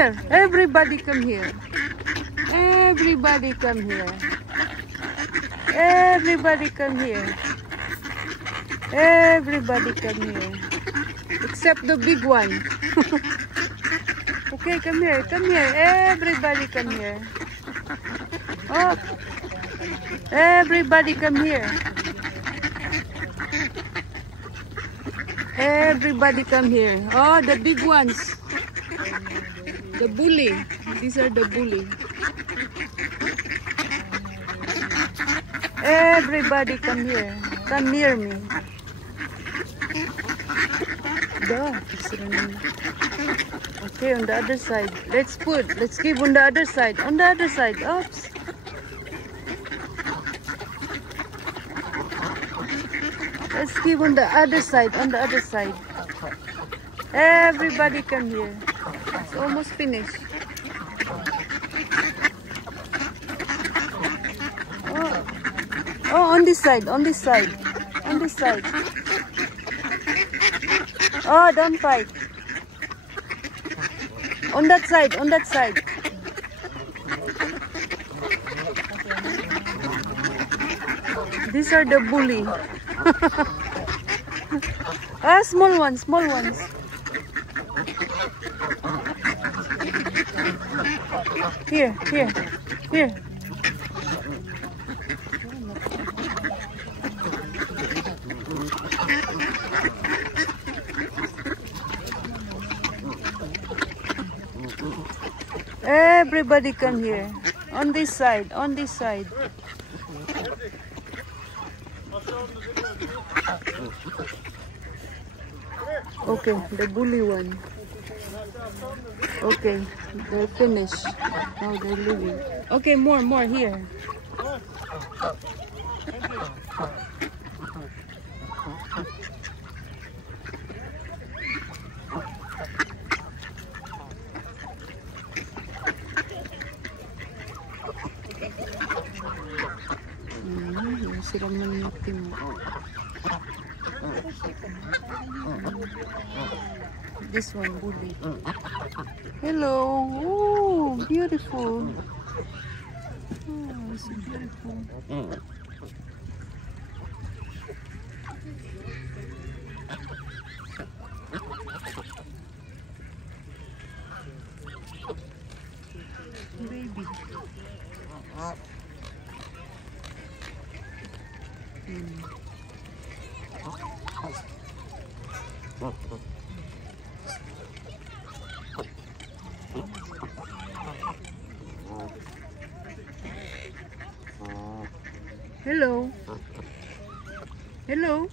here. Everybody come here. Everybody come here. Everybody come here. Everybody come here. Except the big one. Okay, come here. Come here. Everybody come here. Oh. Everybody come here. Everybody come here. Oh, the big ones. The bully. These are the bully. Everybody come here. Come near me. Okay, on the other side. Let's give on the other side. On the other side. Oops. Let's give on the other side. On the other side. Everybody come here. It's almost finished. Oh, on this side. On this side. On this side. Oh, don't fight. On that side. On that side. These are the bully. Ah, small ones, small ones. Here, here, here. Everybody come here. On this side, on this side. Okay, the bully one. Okay, they're finished. Now they're leaving. Okay, more here. Siram ng natin mo. This one, bully. Hello. Oh, beautiful. Oh, so beautiful. Baby. Hello. Hello.